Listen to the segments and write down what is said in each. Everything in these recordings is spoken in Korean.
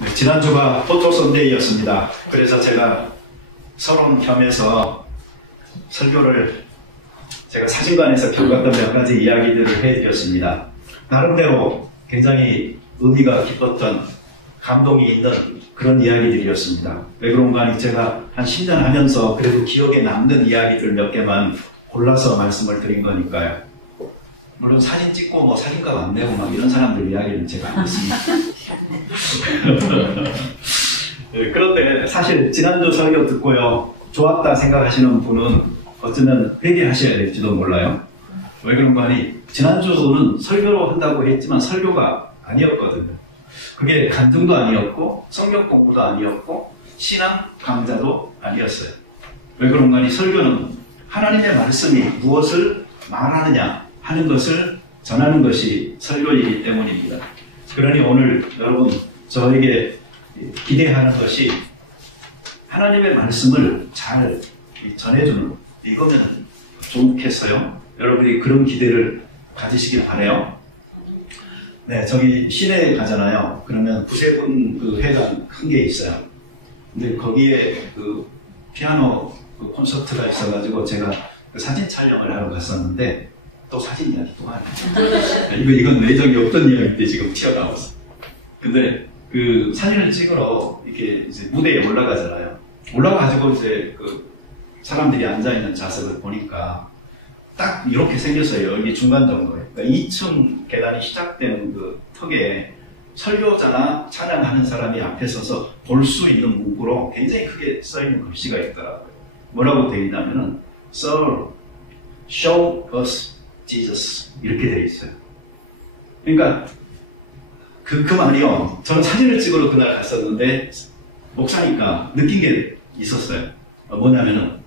네, 지난주가 포토 선데이였습니다. 그래서 제가 서론겸해서 설교를 제가 사진관에서 겪었던 몇 가지 이야기들을 해드렸습니다. 나름대로 굉장히 의미가 깊었던 감동이 있는 그런 이야기들이었습니다. 왜 그런가 하니 제가 한 10년 하면서 그래도 기억에 남는 이야기들 몇 개만 골라서 말씀을 드린 거니까요. 물론 사진 찍고 뭐 사진값 안 내고 막 이런 사람들 이야기는 제가 안 했습니다. 네, 그런데 사실 지난주 설교 듣고요, 좋았다 생각하시는 분은 어쩌면 회개하셔야 될지도 몰라요. 왜 그런가 하니 지난주는 설교로 한다고 했지만 설교가 아니었거든요. 그게 간증도 아니었고 성경 공부도 아니었고 신앙 강좌도 아니었어요. 왜 그런가 하니 설교는 하나님의 말씀이 무엇을 말하느냐 하는 것을 전하는 것이 설교이기 때문입니다. 그러니 오늘 여러분 저에게 기대하는 것이 하나님의 말씀을 잘 전해주는, 읽으면 좋겠어요. 여러분이 그런 기대를 가지시길 바라요. 네, 저기 시내에 가잖아요. 그러면 구세군 그 회관 큰 게 있어요. 근데 거기에 그 피아노 그 콘서트가 있어가지고 제가 그 사진 촬영을 하러 갔었는데 또 사진 이야기 또 하네. 이건 내적이 없던 이야기인데 지금 튀어나왔어. 근데 그 사진을 찍으러 이렇게 이제 무대에 올라가잖아요. 올라가지고 이제 그 사람들이 앉아있는 좌석을 보니까 딱 이렇게 생겼어요. 여기 중간 정도에. 그러니까 2층 계단이 시작되는 그 턱에 설교자나 찬양하는 사람이 앞에 서서 볼 수 있는 문구로 굉장히 크게 써있는 글씨가 있더라고요. 뭐라고 되어 있냐면은 Sir, show us Jesus 이렇게 되어 있어요. 그러니까 그 말이요. 저는 사진을 찍으러 그날 갔었는데 목사니까 느낀 게 있었어요. 뭐냐면은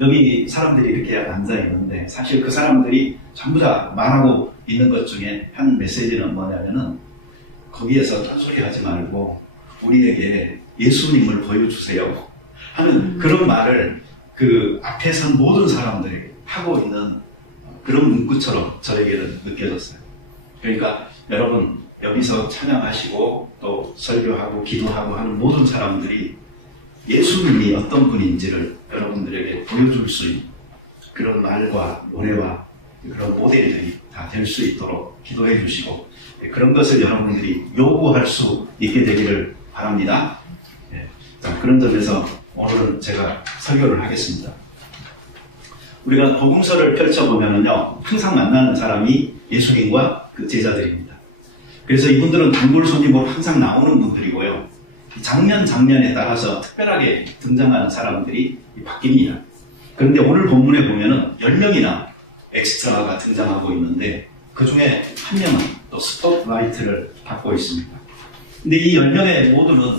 여기 사람들이 이렇게 앉아 있는데 사실 그 사람들이 전부 다 말하고 있는 것 중에 한 메시지는 뭐냐면은 거기에서 딴소리 하지 말고 우리에게 예수님을 보여주세요 하는 그런 말을 그 앞에 선 모든 사람들이 하고 있는 그런 문구처럼 저에게는 느껴졌어요. 그러니까 여러분 여기서 찬양하시고 또 설교하고 기도하고 하는 모든 사람들이 예수님이 어떤 분인지를 여러분들에게 보여줄 수 있는 그런 말과 노래와 그런 모델들이 다 될 수 있도록 기도해 주시고 그런 것을 여러분들이 요구할 수 있게 되기를 바랍니다. 자, 그런 점에서 오늘은 제가 설교를 하겠습니다. 우리가 복음서를 펼쳐보면요 항상 만나는 사람이 예수님과 그 제자들입니다. 그래서 이분들은 단골 손님으로 항상 나오는 분들이고요. 장면에 따라서 특별하게 등장하는 사람들이 바뀝니다. 그런데 오늘 본문에 보면은 10명이나 엑스트라가 등장하고 있는데 그 중에 한 명은 또 스포트라이트를 받고 있습니다. 근데 이 10명의 모두는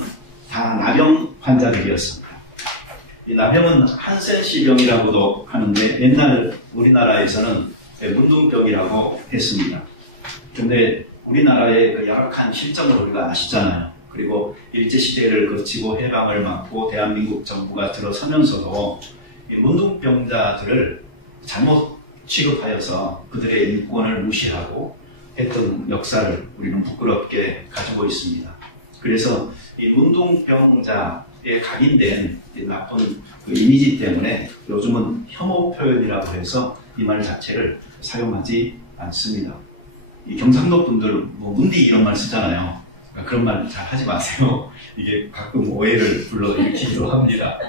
다 나병 환자들이었습니다. 이 나병은 한센시병이라고도 하는데 옛날 우리나라에서는 문둥병이라고 했습니다. 근데 우리나라의 그 열악한 실정을 우리가 아시잖아요. 그리고 일제시대를 거치고 해방을 맞고 대한민국 정부가 들어서면서도 이 문둥병자들을 잘못 취급하여서 그들의 인권을 무시하고 했던 역사를 우리는 부끄럽게 가지고 있습니다. 그래서 이 문둥병자에 각인된 이 나쁜 그 이미지 때문에 요즘은 혐오 표현이라고 해서 이 말 자체를 사용하지 않습니다. 이 경상도 분들은 뭐 문디 이런 말 쓰잖아요. 그러니까 그런 말 잘 하지 마세요. 이게 가끔 오해를 불러일으키기도 합니다.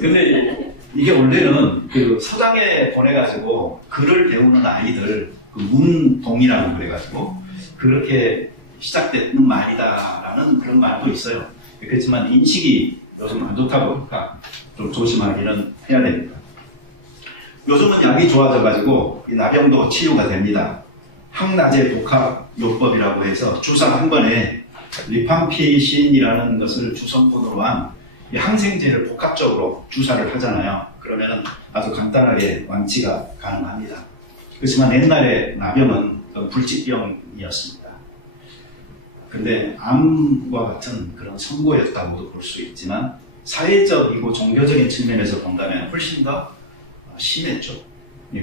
근데 이게 원래는 그 서당에 보내가지고 글을 배우는 아이들, 그 문동이라고 그래가지고 그렇게 시작되는 말이다라는 그런 말도 있어요. 그렇지만 인식이 요즘 안 좋다 보니까 좀 조심하기는 해야 됩니다. 요즘은 약이 좋아져가지고 이 나병도 치유가 됩니다. 항나제 독합 요법이라고 해서 주사 한 번에 리팜피신이라는 것을 주성분으로 한 항생제를 복합적으로 주사를 하잖아요. 그러면 아주 간단하게 완치가 가능합니다. 그렇지만 옛날에 나병은 불치병이었습니다. 근데 암과 같은 그런 선고였다고도 볼 수 있지만 사회적이고 종교적인 측면에서 본다면 훨씬 더 심했죠.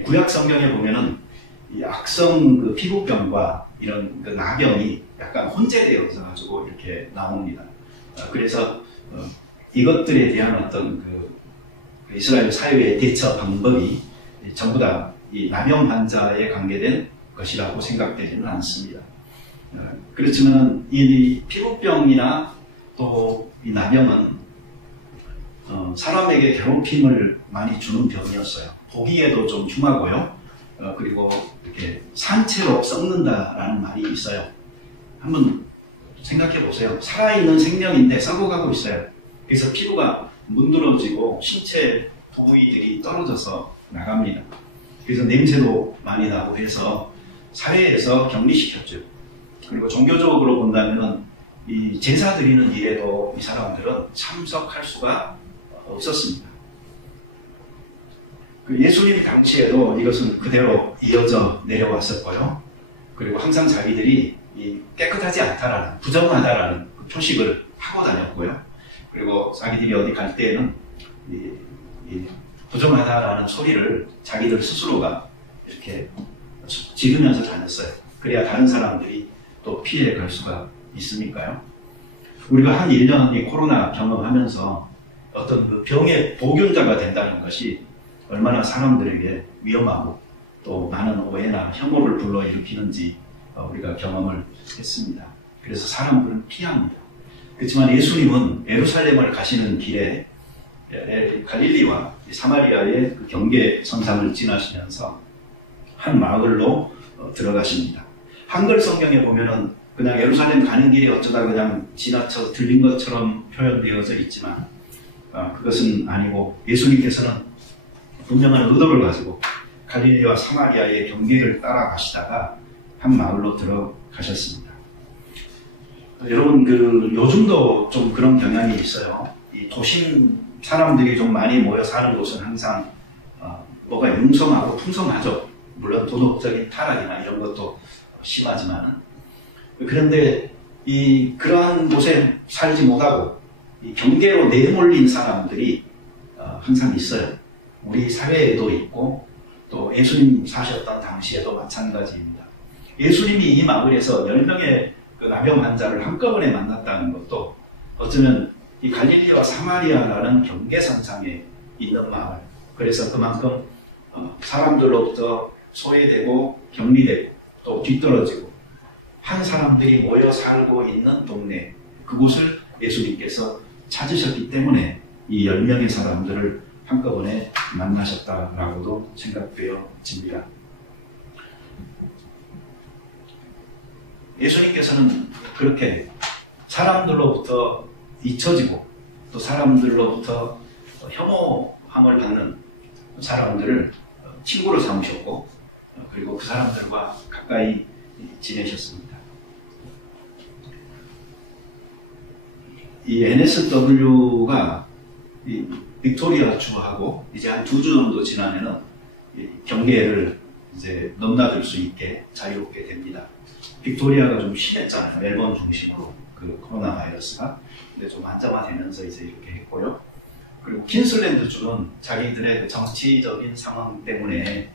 구약 성경에 보면은 이 악성 그 피부병과 이런 그 나병이 약간 혼재되어 있어가지고 이렇게 나옵니다. 그래서 이것들에 대한 어떤 그 이스라엘 사회의 대처 방법이 전부 다 이 나병 환자에 관계된 것이라고 생각되지는 않습니다. 그렇지만 이 피부병이나 또 이 나병은 사람에게 괴롭힘을 많이 주는 병이었어요. 보기에도 좀 흉하고요. 그리고 이렇게 산채로 썩는다라는 말이 있어요. 한번 생각해 보세요. 살아있는 생명인데 썩어가고 있어요. 그래서 피부가 문드러지고 신체 부위들이 떨어져서 나갑니다. 그래서 냄새도 많이 나고 해서 사회에서 격리시켰죠. 그리고 종교적으로 본다면 이 제사 드리는 일에도 이 사람들은 참석할 수가 없었습니다. 그 예수님 당시에도 이것은 그대로 이어져 내려왔었고요. 그리고 항상 자기들이 이 깨끗하지 않다라는, 부정하다라는 그 표식을 하고 다녔고요. 그리고 자기들이 어디 갈 때에는 이 부정하다라는 소리를 자기들 스스로가 이렇게 지르면서 다녔어요. 그래야 다른 사람들이 또 피해 갈 수가 있으니까요. 우리가 한 1년 이 코로나 경험하면서 어떤 그 병의 보균자가 된다는 것이 얼마나 사람들에게 위험하고 또 많은 오해나 혐오를 불러일으키는지 우리가 경험을 했습니다. 그래서 사람들은 피합니다. 그렇지만 예수님은 예루살렘을 가시는 길에 갈릴리와 사마리아의 그 경계 선상을 지나시면서 한 마을로 들어가십니다. 한글 성경에 보면은 그냥 예루살렘 가는 길이 어쩌다 그냥 지나쳐 들린 것처럼 표현되어져 있지만 그것은 아니고 예수님께서는 분명한 의도를 가지고 갈릴리와 사마리아의 경계를 따라가시다가 한 마을로 들어가셨습니다. 여러분 요즘도 좀 그런 경향이 있어요. 이 도심 사람들이 좀 많이 모여 사는 곳은 항상 뭐가 융성하고 풍성하죠. 물론 도덕적인 타락이나 이런 것도 심하지만 그런데 그러한 곳에 살지 못하고 이 경계로 내몰린 사람들이 항상 있어요. 우리 사회에도 있고 또 예수님 사셨던 당시에도 마찬가지입니다. 예수님이 이 마을에서 10명의 그 나병 환자를 한꺼번에 만났다는 것도 어쩌면 이 갈릴리와 사마리아라는 경계선상에 있는 마을, 그래서 그만큼 사람들로부터 소외되고 격리되고 또 뒤떨어지고 한 사람들이 모여 살고 있는 동네, 그곳을 예수님께서 찾으셨기 때문에 이 10명의 사람들을 한꺼번에 만나셨다라고도 생각되어집니다. 예수님께서는 그렇게 사람들로부터 잊혀지고 또 사람들로부터 혐오함을 받는 사람들을 친구로 삼으셨고 그리고 그 사람들과 가까이 지내셨습니다. 이 NSW가 이 빅토리아 주하고 이제 한 2주 정도 지나면은 경계를 이제 넘나들 수 있게 자유롭게 됩니다. 빅토리아가 좀 심했잖아요. 멜번 중심으로 그 코로나 바이러스가. 근데 좀 안정화되면서 이제 이렇게 했고요. 그리고 퀸슬랜드 주는 자기들의 그 정치적인 상황 때문에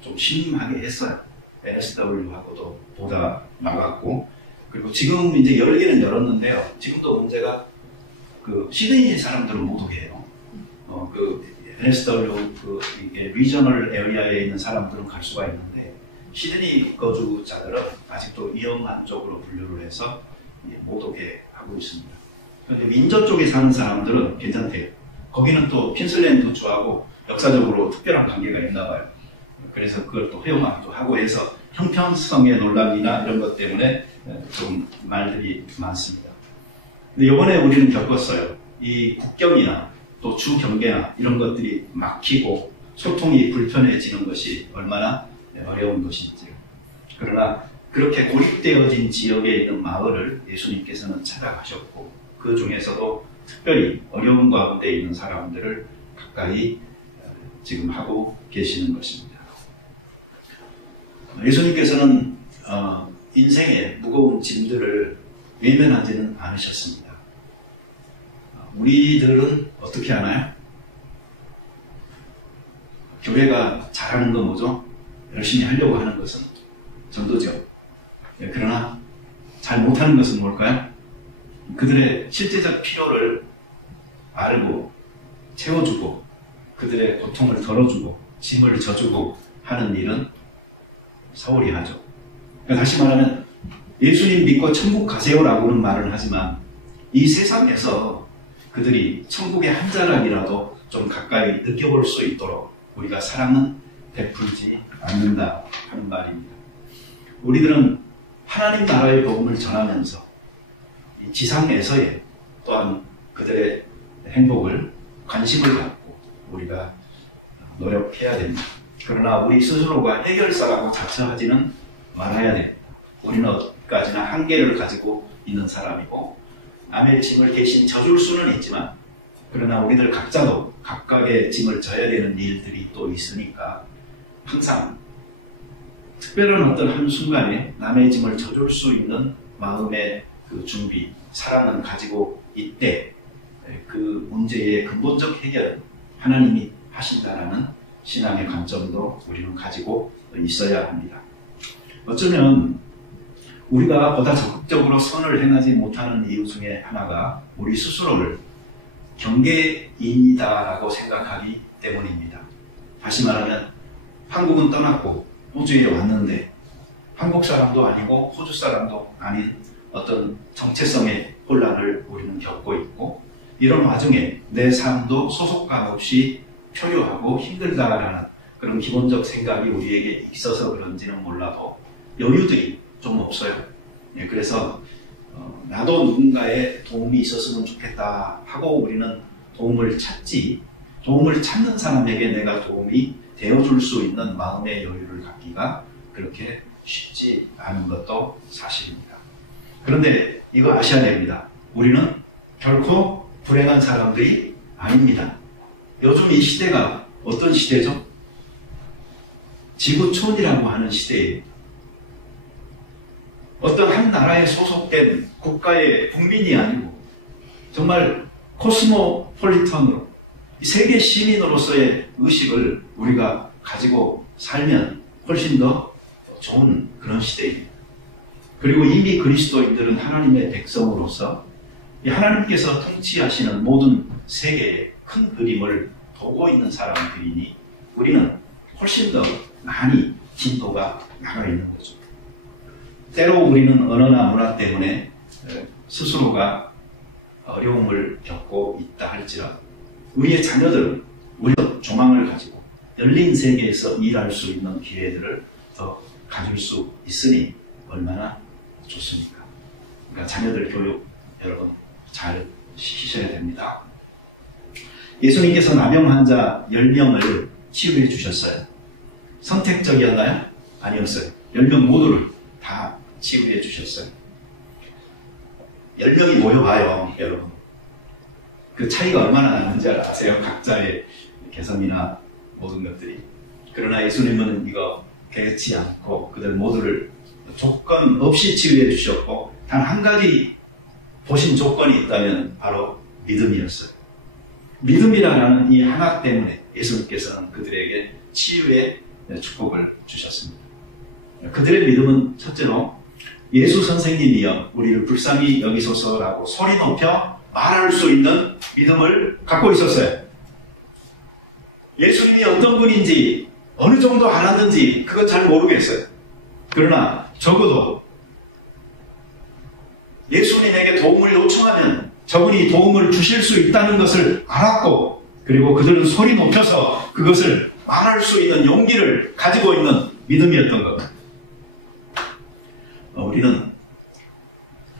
좀 심하게 했어요. NSW하고도 보다 나갔고, 그리고 지금 이제 열기는 열었는데요. 지금도 문제가 그 시드니 사람들은 못 오게 해요. 그 NSW 이게 리저널 에리아에 있는 사람들은 갈 수가 있는데 시드니 거주자들은 아직도 위험한 쪽으로 분류를 해서 못 오게 하고 있습니다. 그런데 윈저 쪽에 사는 사람들은 괜찮대요. 거기는 또 퀸슬랜드 주하고 역사적으로 특별한 관계가 있나 봐요. 그래서 그걸 또 허용하기도 하고 해서 형평성의 논란이나 이런 것 때문에 좀 말들이 많습니다. 근데 이번에 우리는 겪었어요. 이 국경이나 또 주 경계나 이런 것들이 막히고 소통이 불편해지는 것이 얼마나 어려운 것인지. 그러나 그렇게 고립되어진 지역에 있는 마을을 예수님께서는 찾아가셨고 그 중에서도 특별히 어려운 가운데 있는 사람들을 가까이 지금 하고 계시는 것입니다. 예수님께서는 인생의 무거운 짐들을 외면하지는 않으셨습니다. 우리들은 어떻게 하나요? 교회가 잘하는 건 뭐죠? 열심히 하려고 하는 것은 전도죠. 그러나 잘 못하는 것은 뭘까요? 그들의 실제적 필요를 알고 채워주고 그들의 고통을 덜어주고 짐을 져주고 하는 일은 소홀히 하죠. 그러니까 다시 말하면 예수님 믿고 천국 가세요라고는 말을 하지만 이 세상에서 그들이 천국의 한 자락이라도 좀 가까이 느껴볼 수 있도록 우리가 사랑은 베풀지 않는다 하는 말입니다. 우리들은 하나님 나라의 복음을 전하면서 이 지상에서의 또한 그들의 행복을 관심을 갖고 우리가 노력해야 됩니다. 그러나 우리 스스로가 해결사라고 자처하지는 말아야 됩니다. 우리는 어디까지나 한계를 가지고 있는 사람이고 남의 짐을 대신 져줄 수는 있지만 그러나 우리들 각자도 각각의 짐을 져야 되는 일들이 또 있으니까 항상 특별한 어떤 한순간에 남의 짐을 져줄 수 있는 마음의 그 준비, 사랑은 가지고 있대 그 문제의 근본적 해결은 하나님이 하신다라는 신앙의 관점도 우리는 가지고 있어야 합니다. 어쩌면 우리가 보다 적극적으로 선을 행하지 못하는 이유 중에 하나가 우리 스스로를 경계인이다라고 생각하기 때문입니다. 다시 말하면 한국은 떠났고 호주에 왔는데 한국 사람도 아니고 호주 사람도 아닌 어떤 정체성의 혼란을 우리는 겪고 있고 이런 와중에 내 삶도 소속감 없이 표류하고 힘들다라는 그런 기본적 생각이 우리에게 있어서 그런지는 몰라도 여유들이 좀 없어요. 그래서 나도 누군가의 도움이 있었으면 좋겠다 하고 우리는 도움을 찾지 도움을 찾는 사람에게 내가 도움이 되어줄 수 있는 마음의 여유를 갖기가 그렇게 쉽지 않은 것도 사실입니다. 그런데 이거 아셔야 됩니다. 우리는 결코 불행한 사람들이 아닙니다. 요즘 이 시대가 어떤 시대죠? 지구촌이라고 하는 시대예요. 어떤 한 나라에 소속된 국가의 국민이 아니고 정말 코스모폴리턴으로 세계 시민으로서의 의식을 우리가 가지고 살면 훨씬 더 좋은 그런 시대입니다. 그리고 이미 그리스도인들은 하나님의 백성으로서 하나님께서 통치하시는 모든 세계의 큰 그림을 보고 있는 사람들이니 우리는 훨씬 더 많이 진도가 나가 있는 거죠. 때로 우리는 언어나 문화 때문에 스스로가 어려움을 겪고 있다 할지라도 우리의 자녀들은 우리도 조망을 가지고 열린 세계에서 일할 수 있는 기회들을 더 가질 수 있으니 얼마나 좋습니까? 그러니까 자녀들 교육 여러분 잘 시키셔야 됩니다. 예수님께서 남용 환자 10명을 치유해 주셨어요. 선택적이었나요? 아니었어요. 10명 모두를 다 치유해 주셨어요. 10명이 모여봐요, 여러분. 그 차이가 얼마나 나는지 아세요? 각자의 개성이나 모든 것들이. 그러나 예수님은 이거 개의치 않고 그들 모두를 조건 없이 치유해 주셨고 단 한 가지 보신 조건이 있다면 바로 믿음이었어요. 믿음이라는 이 하나 때문에 예수님께서는 그들에게 치유의 축복을 주셨습니다. 그들의 믿음은 첫째로 예수 선생님이여 우리를 불쌍히 여기소서라고 소리 높여 말할 수 있는 믿음을 갖고 있었어요. 예수님이 어떤 분인지 어느 정도 알았는지 그건 잘 모르겠어요. 그러나 적어도 예수님에게 도움을 요청하면 저분이 도움을 주실 수 있다는 것을 알았고 그리고 그들은 소리 높여서 그것을 말할 수 있는 용기를 가지고 있는 믿음이었던 것 같아요. 우리는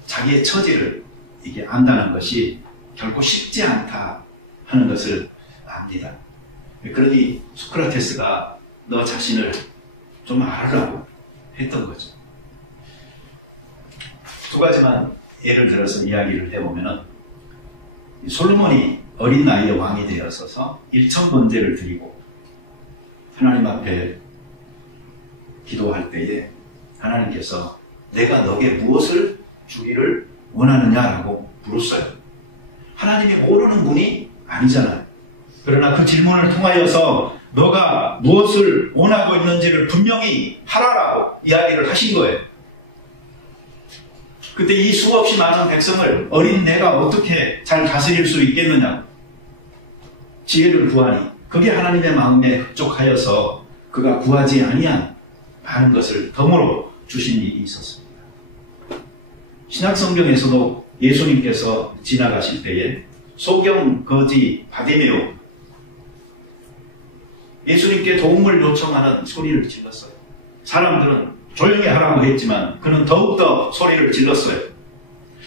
자기의 처지를 이게 안다는 것이 결코 쉽지 않다 하는 것을 압니다. 그러니 소크라테스가 너 자신을 좀 알으라고 했던 거죠. 두 가지만 예를 들어서 이야기를 해보면은 솔로몬이 어린 나이에 왕이 되었어서 일천번제를 드리고 하나님 앞에 기도할 때에 하나님께서 내가 너에게 무엇을 주기를 원하느냐라고 물었어요. 하나님이 모르는 분이 아니잖아요. 그러나 그 질문을 통하여서 너가 무엇을 원하고 있는지를 분명히 하라라고 이야기를 하신 거예요. 그때 이 수없이 많은 백성을 어린 내가 어떻게 잘 다스릴 수 있겠느냐. 지혜를 구하니 그게 하나님의 마음에 흡족하여서 그가 구하지 아니한 많은 것을 덤으로 주신 일이 있었습니다. 신약성경에서도 예수님께서 지나가실 때에 소경 거지 바디메오 예수님께 도움을 요청하는 소리를 질렀어요. 사람들은 조용히 하라고 했지만 그는 더욱더 소리를 질렀어요.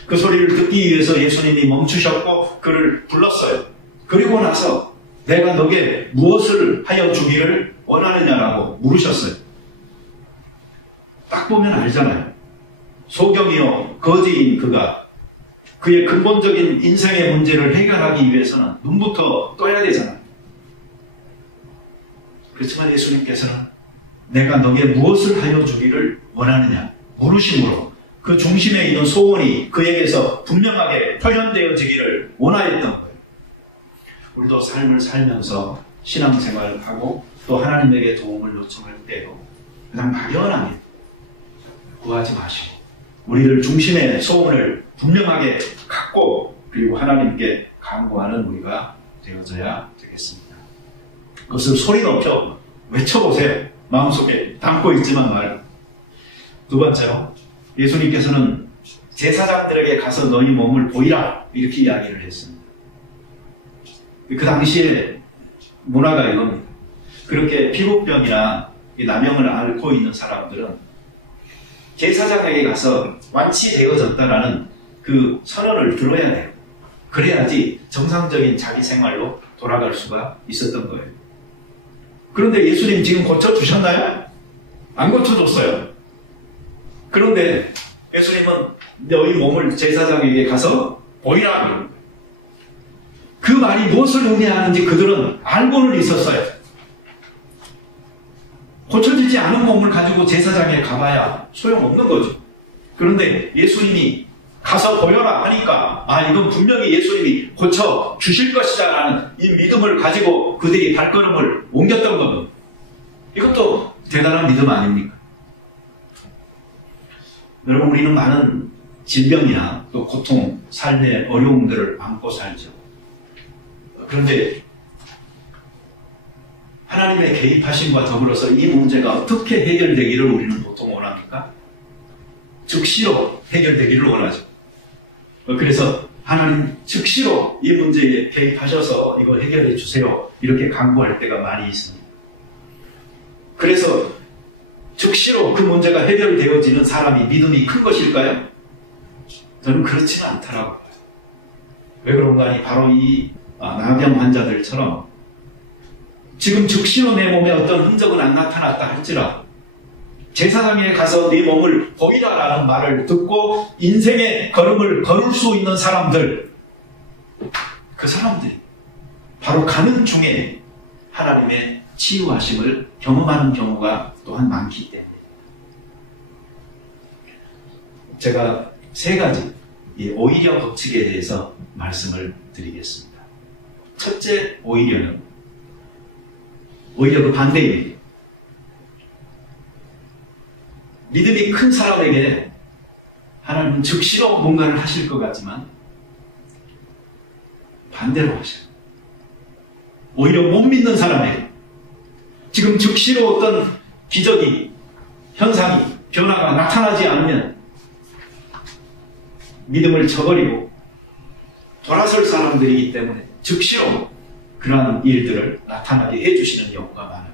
그 소리를 듣기 위해서 예수님이 멈추셨고 그를 불렀어요. 그리고 나서 내가 너에게 무엇을 하여 주기를 원하느냐라고 물으셨어요. 딱 보면 알잖아요. 소경이요 거지인 그가 그의 근본적인 인생의 문제를 해결하기 위해서는 눈부터 떠야 되잖아요. 그렇지만 예수님께서는 내가 너에게 무엇을 하여 주기를 원하느냐 물으심으로 그 중심에 있는 소원이 그에게서 분명하게 표현되어지기를 원하였던 거예요. 우리도 삶을 살면서 신앙생활하고 또 하나님에게 도움을 요청할 때도 그냥 막연하게 구하지 마시고 우리를 중심의 소원을 분명하게 갖고 그리고 하나님께 간구하는 우리가 되어져야 되겠습니다. 그것을 소리 높여 외쳐보세요. 마음속에 담고 있지만 말고. 두 번째로 예수님께서는 제사장들에게 가서 너희 몸을 보이라 이렇게 이야기를 했습니다. 그 당시에 문화가 이겁니다. 그렇게 피부병이나 남용을 앓고 있는 사람들은 제사장에게 가서 완치되어졌다라는 그 선언을 들어야 돼요. 그래야지 정상적인 자기 생활로 돌아갈 수가 있었던 거예요. 그런데 예수님 지금 고쳐주셨나요? 안 고쳐줬어요. 그런데 예수님은 너희 몸을 제사장에게 가서 보이라 그러는 거예요. 그 말이 무엇을 의미하는지 그들은 알고는 있었어요. 고쳐지지 않은 몸을 가지고 제사장에 가봐야 소용없는 거죠. 그런데 예수님이 가서 보여라 하니까 이건 분명히 예수님이 고쳐주실 것이다 라는 이 믿음을 가지고 그들이 발걸음을 옮겼던 겁니다. 이것도 대단한 믿음 아닙니까? 여러분 우리는 많은 질병이나 또 고통, 삶의 어려움들을 안고 살죠. 그런데 하나님의 개입하심과 더불어서 이 문제가 어떻게 해결되기를 우리는 보통 원합니까? 즉시로 해결되기를 원하죠. 그래서 하나님 즉시로 이 문제에 개입하셔서 이걸 해결해 주세요. 이렇게 간구할 때가 많이 있습니다. 그래서 즉시로 그 문제가 해결되어지는 사람이 믿음이 큰 것일까요? 저는 그렇지는 않다라고 봐요. 왜 그런가 하니 바로 이 나병 환자들처럼 지금 즉시로 내 몸에 어떤 흔적은 안 나타났다 할지라도 제사장에 가서 네 몸을 보이라라는 말을 듣고 인생의 걸음을 걸을 수 있는 사람들, 그 사람들이 바로 가는 중에 하나님의 치유하심을 경험하는 경우가 또한 많기 때문에 제가 세 가지 이 오히려 법칙에 대해서 말씀을 드리겠습니다. 첫째 오히려는 오히려 그 반대입니다. 믿음이 큰 사람에게 하나님은 즉시로 뭔가를 하실 것 같지만 반대로 하셔요. 오히려 못 믿는 사람에게 지금 즉시로 어떤 기적이, 현상이, 변화가 나타나지 않으면 믿음을 저버리고 돌아설 사람들이기 때문에 즉시로 그러한 일들을 나타나게 해주시는 경우가 많아요.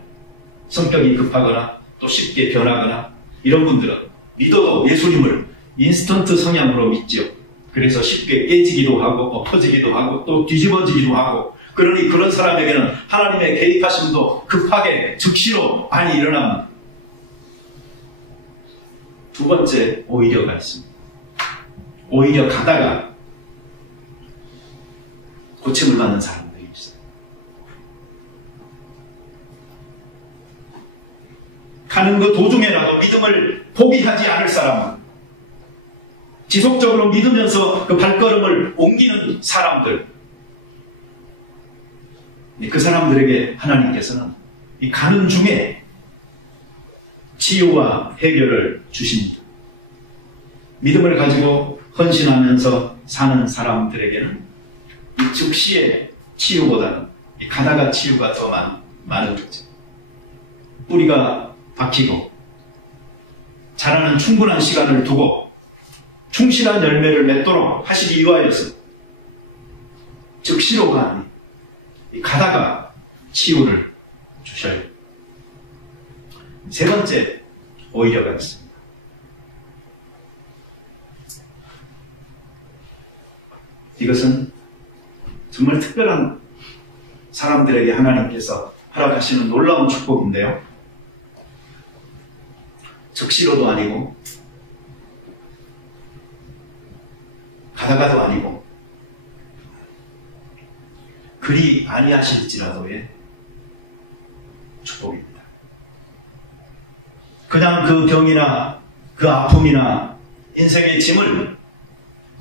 성격이 급하거나 또 쉽게 변하거나 이런 분들은 믿어도 예수님을 인스턴트 성향으로 믿죠. 그래서 쉽게 깨지기도 하고 엎어지기도 하고 또 뒤집어지기도 하고 그러니 그런 사람에게는 하나님의 개입하심도 급하게 즉시로 많이 일어납니다. 두 번째 오히려가 있습니다. 오히려 가다가 고침을 받는 사람들이 있어요. 가는 그 도중에라도 믿음을 포기하지 않을 사람은 지속적으로 믿으면서 그 발걸음을 옮기는 사람들, 그 사람들에게 하나님께서는 이 가는 중에 치유와 해결을 주십니다. 믿음을 가지고 헌신하면서 사는 사람들에게는 이 즉시의 치유보다는 이 가다가 치유가 더 많은 거죠. 뿌리가 박히고 자라는 충분한 시간을 두고 충실한 열매를 맺도록 하시기 위하여서 즉시로가 아닌 가다가 치유를 주셔요. 세 번째 오히려가 있습니다. 이것은 정말 특별한 사람들에게 하나님께서 허락하시는 놀라운 축복인데요. 즉시로도 아니고 가다가도 아니고 그리 아니하실지라도의 축복입니다. 그냥 그 병이나 그 아픔이나 인생의 짐을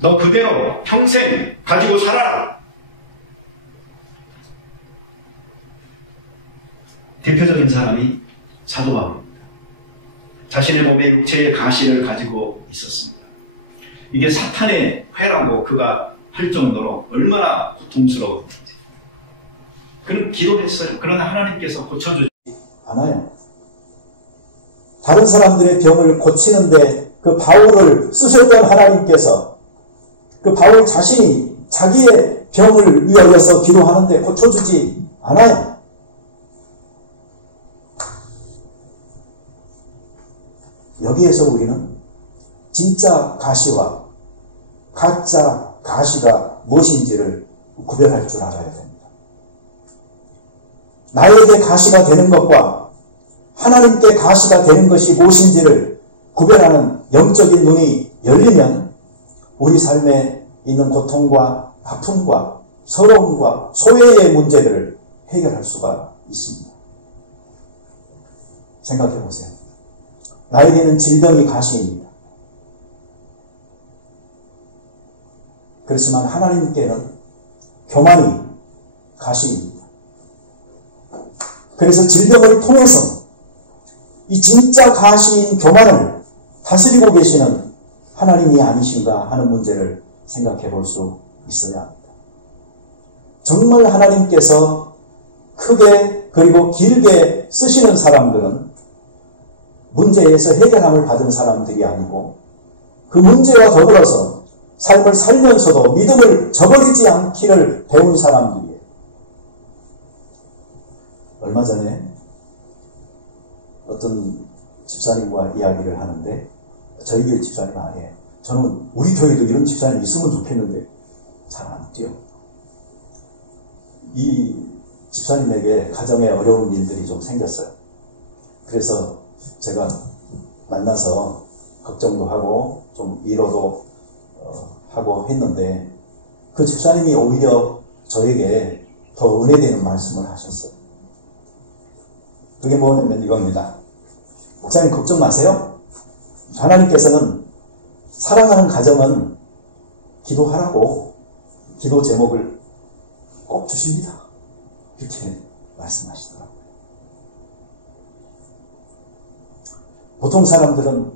너 그대로 평생 가지고 살아라. 대표적인 사람이 사도 바울입니다. 자신의 몸에 육체의 가시를 가지고 있었습니다. 이게 사탄의 회라고 그가 할 정도로 얼마나 고통스러웠는지. 그는 기도했어요. 그러나 하나님께서 고쳐주지 않아요. 다른 사람들의 병을 고치는데 그 바울을 쓰셨던 하나님께서 그 바울 자신이 자기의 병을 위하여서 기도하는데 고쳐주지 않아요. 여기에서 우리는 진짜 가시와 가짜 가시가 무엇인지를 구별할 줄 알아야 됩니다. 나에게 가시가 되는 것과 하나님께 가시가 되는 것이 무엇인지를 구별하는 영적인 눈이 열리면 우리 삶에 있는 고통과 아픔과 서러움과 소외의 문제들을 해결할 수가 있습니다. 생각해 보세요. 나에게는 질병이 가시입니다. 그렇지만 하나님께는 교만이 가시입니다. 그래서 질병을 통해서 이 진짜 가시인 교만을 다스리고 계시는 하나님이 아니신가 하는 문제를 생각해 볼 수 있어야 합니다. 정말 하나님께서 크게 그리고 길게 쓰시는 사람들은 문제에서 해결함을 받은 사람들이 아니고 그 문제와 더불어서 삶을 살면서도 믿음을 저버리지 않기를 배운 사람들이에요. 얼마 전에 어떤 집사님과 이야기를 하는데 저희 교회 집사님 아니에요. 저는 우리 교회도 이런 집사님 있으면 좋겠는데 잘 안 뛰어. 이 집사님에게 가정에 어려운 일들이 좀 생겼어요. 그래서 제가 만나서 걱정도 하고 좀 위로도 하고 했는데 그 집사님이 오히려 저에게 더 은혜되는 말씀을 하셨어요. 그게 뭐냐면 이겁니다. 목사님 걱정 마세요. 하나님께서는 사랑하는 가정은 기도하라고 기도 제목을 꼭 주십니다. 이렇게 말씀하시더라고요. 보통 사람들은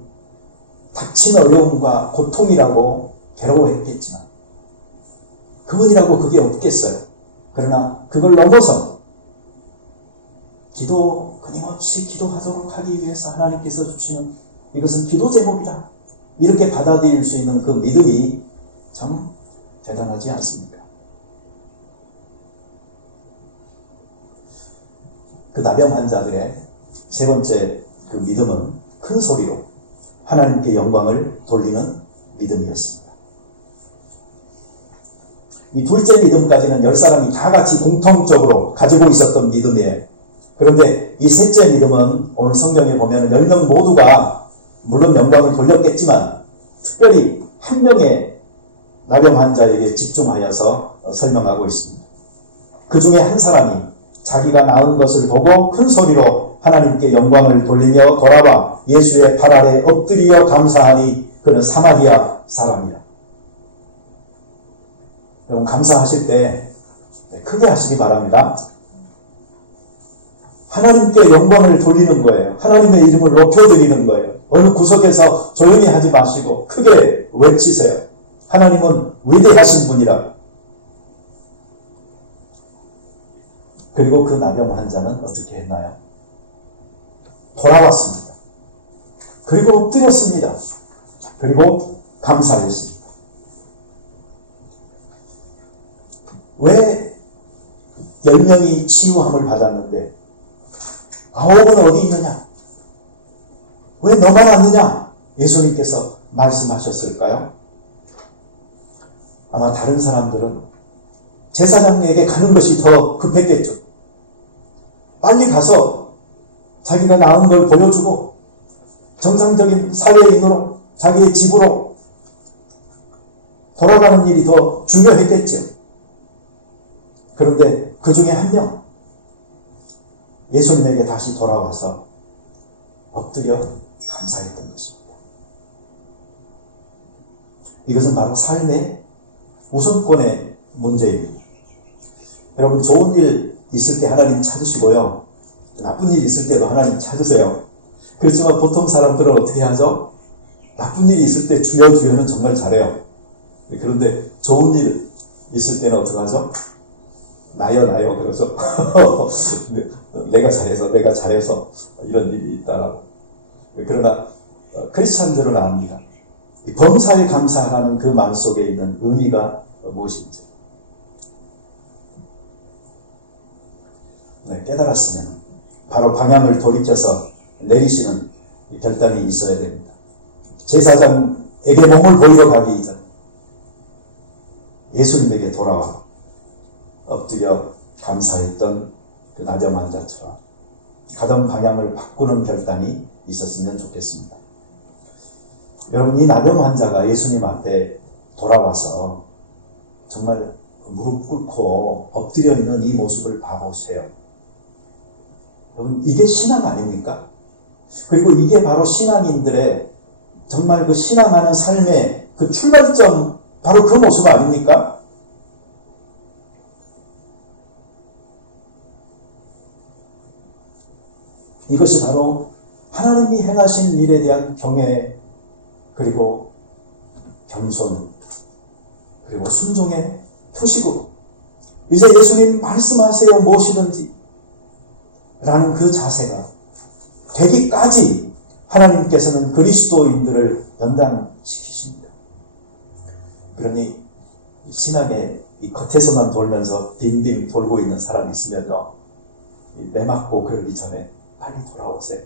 닥친 어려움과 고통이라고 괴로워했겠지만 그분이라고 그게 없겠어요. 그러나 그걸 넘어서 끊임없이 기도하도록 하기 위해서 하나님께서 주시는 이것은 기도 제목이다. 이렇게 받아들일 수 있는 그 믿음이 참 대단하지 않습니까? 그 나병 환자들의 세 번째 그 믿음은 큰 소리로 하나님께 영광을 돌리는 믿음이었습니다. 이 둘째 믿음까지는 10사람이 다 같이 공통적으로 가지고 있었던 믿음이에요. 그런데 이 셋째 믿음은 오늘 성경에 보면 10명 모두가 물론 영광을 돌렸겠지만 특별히 한 명의 나병 환자에게 집중하여서 설명하고 있습니다. 그 중에 한 사람이 자기가 나은 것을 보고 큰 소리로 하나님께 영광을 돌리며 돌아와 예수의 발 아래 엎드려 감사하니 그는 사마리아 사람이라. 여러분 감사하실 때 크게 하시기 바랍니다. 하나님께 영광을 돌리는 거예요. 하나님의 이름을 높여드리는 거예요. 어느 구석에서 조용히 하지 마시고 크게 외치세요. 하나님은 위대하신 분이라. 그리고 그 나병 환자는 어떻게 했나요? 돌아왔습니다. 그리고 엎드렸습니다. 그리고 감사했습니다. 왜 10명이 치유함을 받았는데 9은 어디 있느냐? 왜 너만 왔느냐? 예수님께서 말씀하셨을까요? 아마 다른 사람들은 제사장에게 가는 것이 더 급했겠죠. 빨리 가서 자기가 낳은 걸 보여주고 정상적인 사회인으로 자기의 집으로 돌아가는 일이 더 중요했겠죠. 그런데 그 중에 한 명, 예수님에게 다시 돌아와서 엎드려 감사했던 것입니다. 이것은 바로 삶의 우선권의 문제입니다. 여러분, 좋은 일 있을 때 하나님 찾으시고요. 나쁜 일 있을 때도 하나님 찾으세요. 그렇지만 보통 사람들은 어떻게 하죠? 나쁜 일이 있을 때 주여 주여는 정말 잘해요. 그런데 좋은 일 있을 때는 어떻게 하죠? 나요 그래서 내가 잘해서 이런 일이 있다라고. 그러나 크리스찬들은 압니다. 범사에 감사하라는 그 말 속에 있는 의미가 무엇인지 깨달았으면 바로 방향을 돌이켜서 내리시는 결단이 있어야 됩니다. 제사장에게 몸을 보이러 가기 이전 예수님에게 돌아와 엎드려 감사했던 그 나병 환자처럼 가던 방향을 바꾸는 결단이 있었으면 좋겠습니다. 여러분, 이 나병 환자가 예수님 앞에 돌아와서 정말 무릎 꿇고 엎드려 있는 이 모습을 봐보세요. 여러분, 이게 신앙 아닙니까? 그리고 이게 바로 신앙인들의 정말 그 신앙하는 삶의 그 출발점, 바로 그 모습 아닙니까? 이것이 바로 하나님이 행하신 일에 대한 경외, 그리고 겸손, 그리고 순종의 표시고, 이제 예수님 말씀하세요, 무엇이든지 라는 그 자세가 되기까지 하나님께서는 그리스도인들을 연단시키십니다. 그러니 신앙의 이 겉에서만 돌면서 빙빙 돌고 있는 사람이 있으면요, 매 맞고 그러기 전에 빨리 돌아오세요.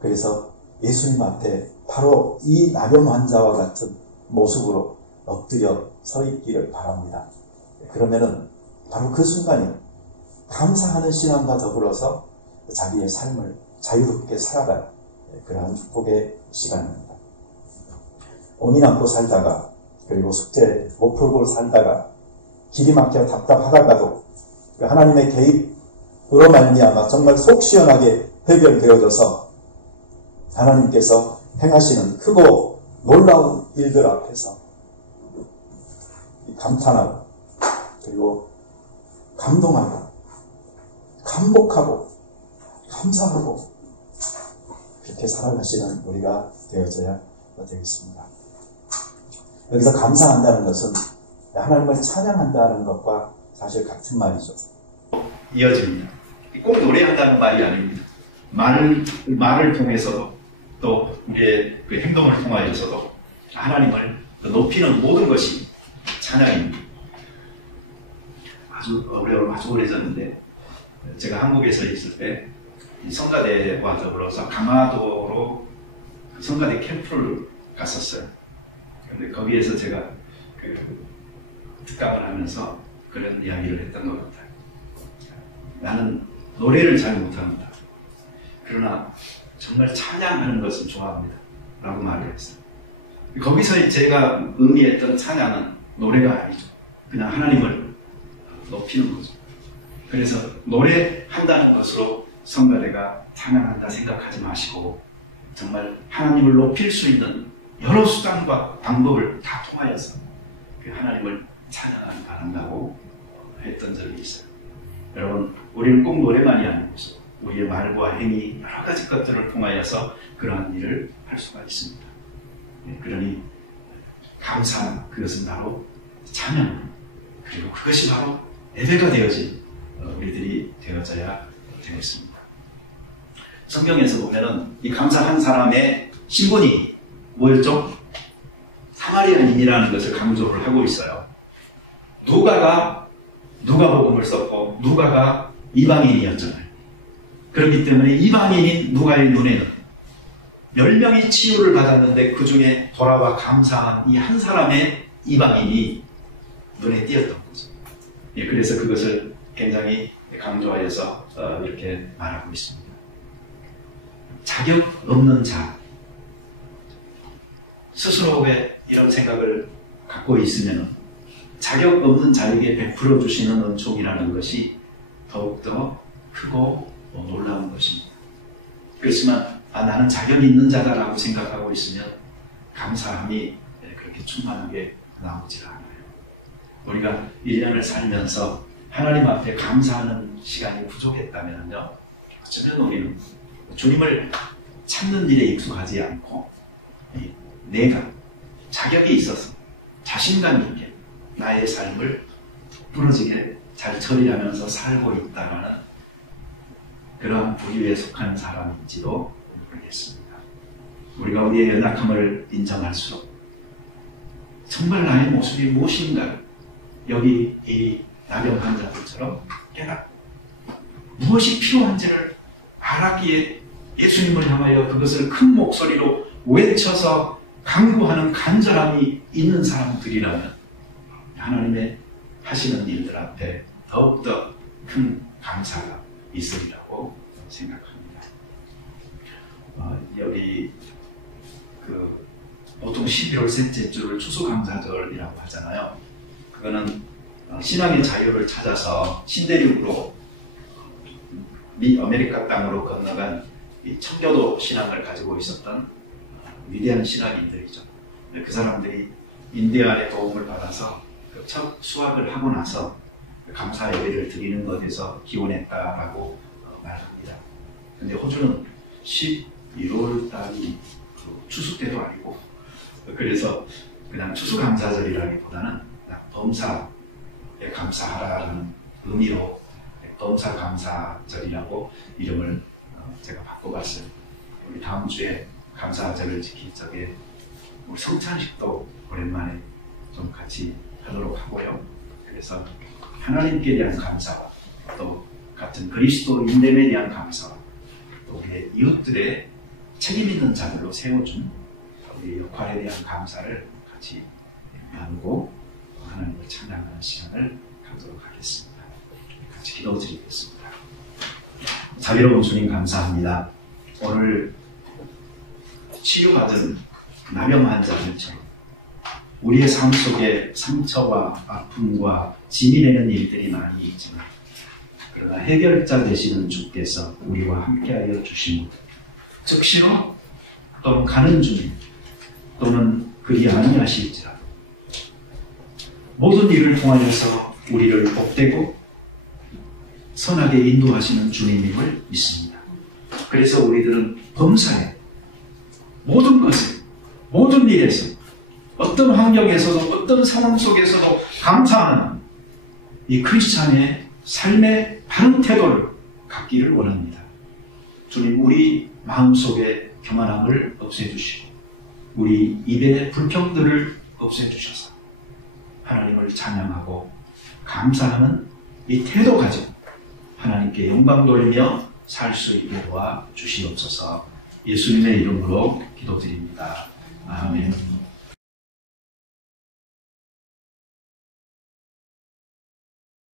그래서 예수님 앞에 바로 이 나병 환자와 같은 모습으로 엎드려 서 있기를 바랍니다. 그러면은 바로 그 순간이 감사하는 신앙과 더불어서 자기의 삶을 자유롭게 살아갈 그러한 축복의 시간입니다. 오민 않고 살다가, 그리고 숙제 못 풀고 살다가, 길이 막혀 답답하다가도 하나님의 개입으로 말미암아 정말 속 시원하게 해결되어져서 하나님께서 행하시는 크고 놀라운 일들 앞에서 감탄하고, 그리고 감동하고, 감복하고, 감사하고, 그렇게 살아가시는 우리가 되어져야 되겠습니다. 여기서 감사한다는 것은 하나님을 찬양한다는 것과 사실 같은 말이죠. 이어집니다. 꼭 노래한다는 말이 아닙니다. 말을 통해서도, 또 우리의 그 행동을 통하여서도 하나님을 높이는 모든 것이 찬양입니다. 아주 오래전인데, 제가 한국에서 있을 때 성가대와 더불어서 강화도로 성가대 캠프를 갔었어요. 근데 거기에서 제가 그 특강을 하면서 그런 이야기를 했던 것 같아요. 나는 노래를 잘 못합니다. 그러나 정말 찬양하는 것을 좋아합니다. 라고 말을 했어요. 거기서 제가 의미했던 찬양은 노래가 아니죠. 그냥 하나님을 높이는 거죠. 그래서 노래한다는 것으로 성가대가 찬양한다 생각하지 마시고, 정말 하나님을 높일 수 있는 여러 수단과 방법을 다 통하여서 그 하나님을 찬양하기 바란다고 했던 적이 있어요. 여러분, 우리는 꼭 노래만이 아니고 우리의 말과 행위 여러 가지 것들을 통하여서 그러한 일을 할 수가 있습니다. 그러니 감사, 그것은 바로 찬양, 그리고 그것이 바로 예배가 되어진 우리들이 되어져야 되겠습니다. 성경에서 보면은 이 감사한 사람의 신분이 뭐였죠? 사마리아인이라는 것을 강조를 하고 있어요. 누가가 누가복음을 썼고 누가가 이방인이었잖아요. 그렇기 때문에 이방인인 누가의 눈에는 10명이 치유를 받았는데 그 중에 돌아와 감사한 이 한 사람의 이방인이 눈에 띄었던 거죠. 그래서 그것을 굉장히 강조하여서 이렇게 말하고 있습니다. 자격 없는 자, 스스로 왜 이런 생각을 갖고 있으면 자격 없는 자에게 베풀어 주시는 은총이라는 것이 더욱더 크고 놀라운 것입니다. 그렇지만 나는 자격이 있는 자다라고 생각하고 있으면 감사함이 그렇게 충만하게 나오지 않아요. 우리가 1년을 살면서 하나님 앞에 감사하는 시간이 부족했다면요, 어쩌면 우리는 주님을 찾는 일에 익숙하지 않고 내가 자격이 있어서 자신감 있게 나의 삶을 부러지게 잘 처리하면서 살고 있다라는 그러한 부류에 속하는 사람인지도 모르겠습니다. 우리가 우리의 연약함을 인정할수록 정말 나의 모습이 무엇인가 여기 이 나병 환자들처럼 깨닫고 무엇이 필요한지를 알았기에 예수님을 향하여 그것을 큰 목소리로 외쳐서 강구하는 간절함이 있는 사람들이라면 하나님의 하시는 일들 앞에 더욱더 큰 감사가 있으리라고 생각합니다. 여기 보통 11월 셋째 주를 추수감사절이라고 하잖아요. 그거는 신앙의 자유를 찾아서 신대륙으로 미아메리카 땅으로 건너간 이 청교도 신앙을 가지고 있었던 위대한 신학인들이죠. 그 사람들이 인디안의 도움을 받아서 첫 수학을 하고 나서 감사 예배를 드리는 것에서 기원했다라고 말합니다. 근데 호주는 11월 달이 추수 때도 아니고 그래서 그냥 추수감사절이라기보다는 범사에 감사하라는 의미로 범사감사절이라고 이름을 제가 바꿔봤어요. 우리 다음 주에 감사절을 지킬 적에 우리 성찬식도 오랜만에 좀 같이 하도록 하고요. 그래서 하나님께 대한 감사와 또 같은 그리스도인됨에 대한 감사와 또 우리의 이웃들의 책임 있는 자들로 세워준 우리의 역할에 대한 감사를 같이 나누고 하나님을 찬양하는 시간을 갖도록 하겠습니다. 같이 기도드리겠습니다. 자비로운 주님 감사합니다. 오늘 치유받은 나병 환자들처럼 우리의 삶 속에 상처와 아픔과 짐이 되는 일들이 많이 있지만 그러나 해결자 되시는 주께서 우리와 함께하여 주시니 즉시로 또는 가는 중에 또는 그리 아니하실지라도 모든 일을 통하여서 우리를 복되고 선하게 인도하시는 주님임을 믿습니다. 그래서 우리들은 범사에 모든 것에 모든 일에서 어떤 환경에서도 어떤 상황 속에서도 감사하는 이 크리스찬의 삶의 바른 태도를 갖기를 원합니다. 주님, 우리 마음속에 교만함을 없애주시고 우리 입의 불평들을 없애주셔서 하나님을 찬양하고 감사하는 이 태도 가지고 하나님께 영광 돌리며 살 수 있게 도와 주시옵소서. 예수님의 이름으로 기도드립니다. 아멘.